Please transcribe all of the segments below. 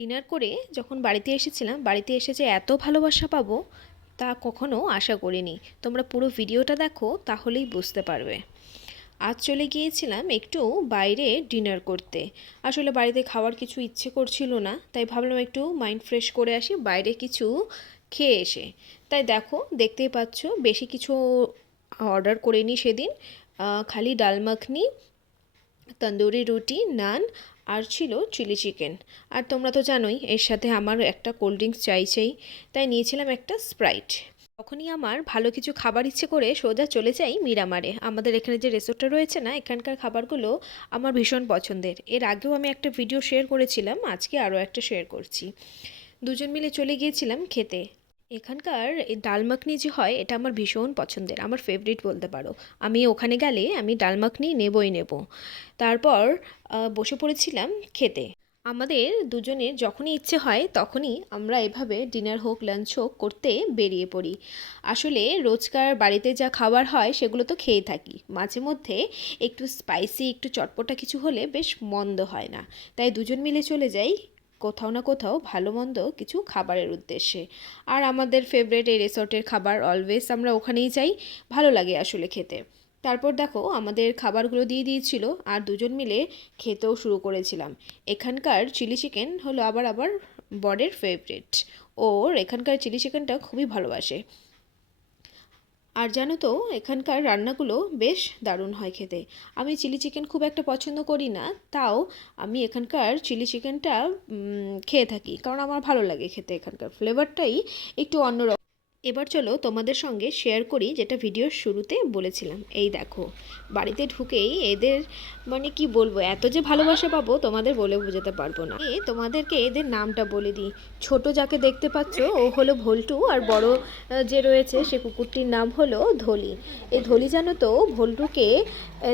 Dinner করে যখন বাড়িতে এসেছিলাম, বাড়িতে এসে যে এত ভালোবাসা পাবো তা কখনো আশা করিনি। তোমরা পুরো ভিডিওটা দেখো, তাহলেই বুঝতে পারবে। আজ চলে গিয়েছিলাম একটু বাইরে ডিনার করতে। আসলে বাড়িতে খাওয়ার কিছু ইচ্ছে করছিল না, তাই ভাবলাম একটু মাইন্ড ফ্রেশ করে আসি, বাইরে কিছু খেয়ে এসে। তাই দেখো, দেখতেই পাচ্ছ, বেশি কিছু অর্ডার করিনি সেদিন। খালি ডাল মাখনি, তন্দুরি রুটি, নান আর ছিল চিলি চিকেন। আর তোমরা তো জানোই, এর সাথে আমার একটা কোল্ড ড্রিঙ্কস চাই চাই, তাই নিয়েছিলাম একটা স্প্রাইট। তখনই আমার ভালো কিছু খাবার ইচ্ছে করে সোজা চলে যাই মিরামারে। আমাদের এখানে যে রেসোর্টটা রয়েছে না, এখানকার খাবারগুলো আমার ভীষণ পছন্দের। এর আগেও আমি একটা ভিডিও শেয়ার করেছিলাম, আজকে আরও একটা শেয়ার করছি। দুজন মিলে চলে গিয়েছিলাম খেতে। এখানকার এই ডাল মাখনি যে হয়, এটা আমার ভীষণ পছন্দের, আমার ফেভারিট বলতে পারো। আমি ওখানে গেলে আমি ডাল মাখনি নেবই নেব। তারপর বসে পড়েছিলাম খেতে। আমাদের দুজনের যখনই ইচ্ছে হয়, তখনই আমরা এভাবে ডিনার হোক লাঞ্চ হোক করতে বেরিয়ে পড়ি। আসলে রোজকার বাড়িতে যা খাবার হয়, সেগুলো তো খেয়ে থাকি। মাঝে মধ্যে একটু স্পাইসি একটু চটপটা কিছু হলে বেশ মন্দ হয় না। তাই দুজন মিলে চলে যাই কোথাও না কোথাও ভালো মন্দ কিছু খাবারের উদ্দেশ্যে। আর আমাদের ফেভারেট এই রিসর্টের খাবার অলওয়েজ আমরা ওখানেই যাই, ভালো লাগে আসলে খেতে। তারপর দেখো আমাদের খাবারগুলো দিয়ে দিয়েছিল আর দুজন মিলে খেতেও শুরু করেছিলাম। এখানকার চিলি চিকেন হলো আবার আবার বরের ফেভারিট ওর এখানকার চিলি চিকেনটা খুবই ভালোবাসে। আর জানো তো, এখানকার রান্নাগুলো বেশ দারুণ হয় খেতে। আমি চিলি চিকেন খুব একটা পছন্দ করি না, তাও আমি এখানকার চিলি চিকেনটা খেয়ে থাকি, কারণ আমার ভালো লাগে খেতে এখানকার ফ্লেভারটাই একটু অন্যরকম। এবার চলো তোমাদের সঙ্গে শেয়ার করি যেটা ভিডিওর শুরুতে বলেছিলাম। এই দেখো, বাড়িতে ঢুকেই এদের মানে কি বলব, এত যে ভালোবাসা পাবো তোমাদের বলে বোঝাতে পারব না। তোমাদেরকে এদের নামটা বলে দিই। ছোট যাকে দেখতে পাচ্ছ, ও হলো ভল্টু আর বড় যে রয়েছে সে কুকুরটির নাম হলো ধলি। এই ধলি জানো তো, ভল্টুকে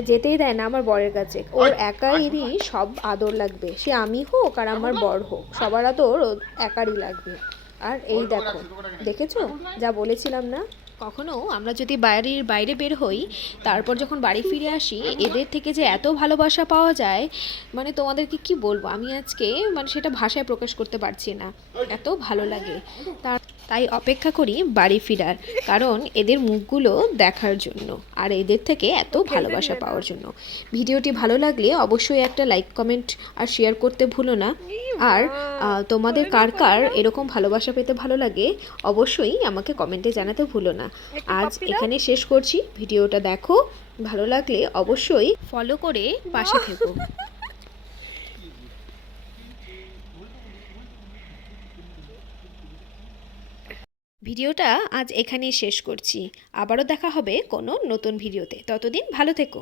যেতেই দেয় না আমার বরের কাছে। ওর একাইরই সব আদর লাগবে। সে আমি হোক আর আমার বর হোক, সবার আদর ওর একারই লাগবে। আর এই দেখো, দেখেছ? যা বলেছিলাম না? কখনো আমরা যদি বাড়ির বাইরে বের হই, তারপর যখন বাড়ি ফিরে আসি, এদের থেকে যে এত ভালোবাসা পাওয়া যায় মানে তোমাদেরকে কি বলব? আমি আজকে মানে সেটা ভাষায় প্রকাশ করতে পারছি না। এত ভালো লাগে। তার তাই অপেক্ষা করি বাড়ি ফিরার কারণ এদের মুখগুলো দেখার জন্য আর এদের থেকে এত ভালোবাসা পাওয়ার জন্য। ভিডিওটি ভালো লাগলে অবশ্যই একটা লাইক কমেন্ট আর শেয়ার করতে ভুলো না। আর তোমাদের কার কার এরকম ভালোবাসা পেতে ভালো লাগে অবশ্যই আমাকে কমেন্টে জানাতে ভুলো না। আজ এখানে শেষ করছি। ভিডিওটা দেখো ভালো লাগলে অবশ্যই ফলো করে পাশে থেকো। ভিডিওটা আজ এখানেই শেষ করছি। আবারও দেখা হবে কোনো নতুন ভিডিওতে। ততদিন ভালো থেকো।